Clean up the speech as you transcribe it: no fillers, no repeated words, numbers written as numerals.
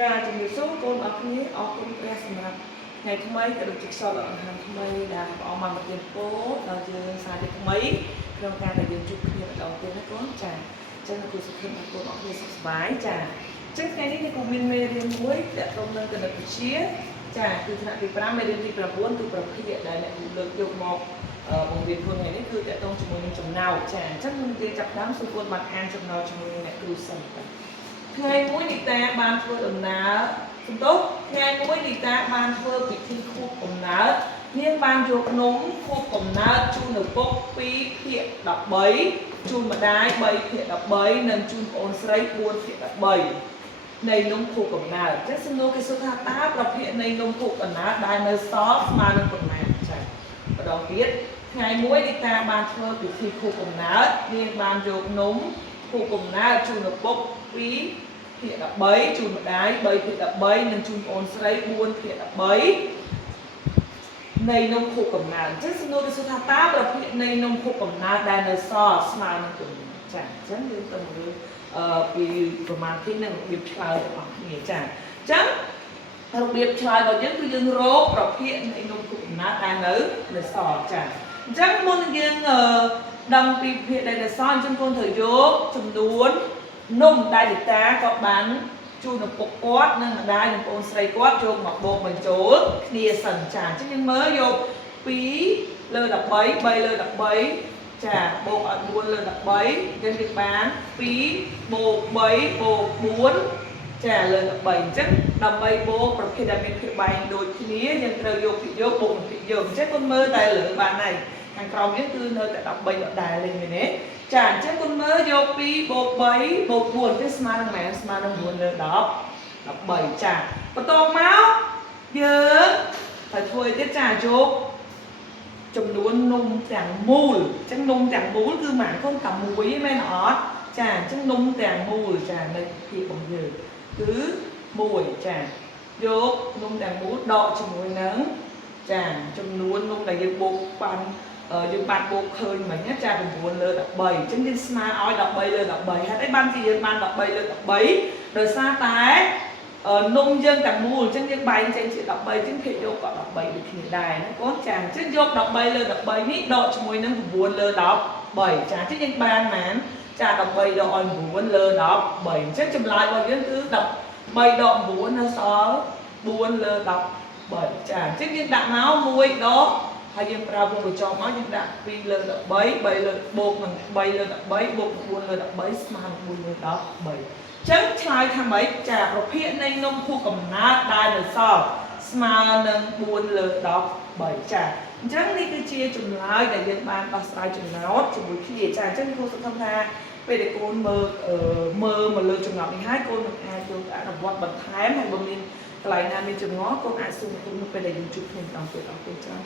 ចាជំរាបសួរកូនអរគ្នាអរគុណព្រះសម្រាប់ថ្ងៃថ្មីក៏ដូចជាខ្យល់អាហារថ្មីដែលព្រះអង្គបានប្រទានពរដល់យើងសារជាថ្មីក្នុងការដែលយើងជួបគ្នាម្ដងទៀតណាកូនចាអញ្ចឹងគូសុខភាពរបស់កូនអរគ្នាសុខសប្បាយចាអញ្ចឹងថ្ងៃនេះគូមានមេរៀនមួយទាក់ទងនឹងគណិតវិទ្យាចាគឺថ្នាក់ទី5មេរៀនទី9គឺប្រភេទដែលអ្នកលើកយកមកបង្រៀនខ្លួនថ្ងៃនេះគឺទាក់ទងជាមួយនឹងចំណោទចាអញ្ចឹងយើងចាប់ផ្ដើមសូមកូនបានអានចំណោទជាមួយនឹងអ្នកគ្រូសិនបាទថ្ងៃមួយនីតាបានធ្វើដំណើរសំទោសថ្ងៃមួយនីតាបានធ្វើពិធីខួបកំណើតនាងបានយកនំខួបកំណើតជូនឪពុក2/13ជូនម្ដាយ3/13និងជូនប្អូនស្រី4/13នៃនំខួបកំណើតចឹងសំណួរគេសួរថាតើប្រភេទនៃនំខួបកំណើតដែលនៅសល់ស្មើនឹងប៉ុន្មានចា៎ម្ដងទៀតថ្ងៃមួយនីតាបានធ្វើពិធីខួបកំណើតនាងបានយកនំខួបកំណើតជូនឪពុក2/13ជូនម្ដាយ3/13និងជូនប្អូនស្រី4/13នៃនំខួបកំណើតអញ្ចឹងសំណួរគឺថាតើប្រភេទនៃនំខួបកំណើតដែលនៅសល់ស្មើនឹងប៉ុន្មានចាអញ្ចឹងយើងទៅមើលពីប្រមាណទីនិងរបៀបឆ្លើយរបស់គ្នាចាអញ្ចឹងរបៀបឆ្លើយរបស់យើងគឺយើងរកប្រភេទនៃនំខួបកំណើតដែលនៅសល់ចាអញ្ចឹងមុននឹងយើងដឹងពីប្រភេទដែលនៅសល់អញ្ចឹងកូនត្រូវយកចំនួននំដែលនីតាគាត់បានជូនឪពុកគាត់និងម្ដាយនិងប្អូនស្រីគាត់យកមកបូកបញ្ចូលគ្នាសិនចាអញ្ចឹងយើងមើលយក2/13 3/13ចាបូកឲ្យ4/13យើងបាន2 + 3 + 4ចាលើ13អញ្ចឹងដើម្បីបូកប្រភេទដែលមានភាពបែងដូចគ្នាយើងត្រូវយកភាគយកបូកនឹងភាគយកអញ្ចឹងគុណមើលតែលើបានហើយខាងក្រោមនេះគឺនៅតែ13ដដែលលេងមែនទេចាអញ្ចឹងគុណមើលយក2 + 3 + 4គឺស្មើនឹងម៉ែស្មើនឹង9/13ចាបន្ទាប់មកយើងត្រូវធ្វើទៀតចាយកចំនួននំទាំងមូលអញ្ចឹងនំទាំងមូលគឺម៉ានកូនតែមួយទេមែនអត់ចាអញ្ចឹងនំទាំងមូលចានៅពីរបស់យើងគឺ1ចាយកនំទាំងមូលដកជាមួយនឹងចាចំនួននំដែលយើងបូកបានយើងបានបូកឃើញមិញចា9/13អញ្ចឹងយើងស្មើឲ្យ13/13ហេតុអីបានជាយើងបាន13/13ដោយសារតែនំយើងទាំងមូលអញ្ចឹងយើងបែងចេញជា13អញ្ចឹងភាគយកក៏13ដូចគ្នាដែរណាកូនចាអញ្ចឹងយក13/13នេះដកជាមួយនឹង9/13ចាអញ្ចឹងយើងបានប៉ុន្មានចា13ដកឲ្យ9/13អញ្ចឹងចម្លើយរបស់យើងគឺ13ដក9នៅសល់4/13ចាអញ្ចឹងយើងដាក់មក1ដកហើយយើងប្រើវងបញ្ចុះមកយើងដាក់2/13 បូកនឹង3/13បូក4/13ស្មើនឹង4/13ចឹងឆ្លើយថាម៉េចចាប្រភេទនៃនំខួបកំណើតដែលនៅសល់ស្មើនឹង4/13ចាអញ្ចឹងនេះគឺជាចម្លើយដែលយើងបានដោះស្រាយចំណោទជាមួយគ្នាចាអញ្ចឹងគូសង្ឃឹមថាពេលដែលកូនមើលមកលើចំណោទនេះហើយកូននឹងអាចយកអនុវត្តបន្ថែមហើយបើមានកន្លែងណាមានចម្ងល់កូនអាចសួរគ្រូនៅពេលដែលយើងជួបគ្នាម្ដងទៀតអរគុណច្រើន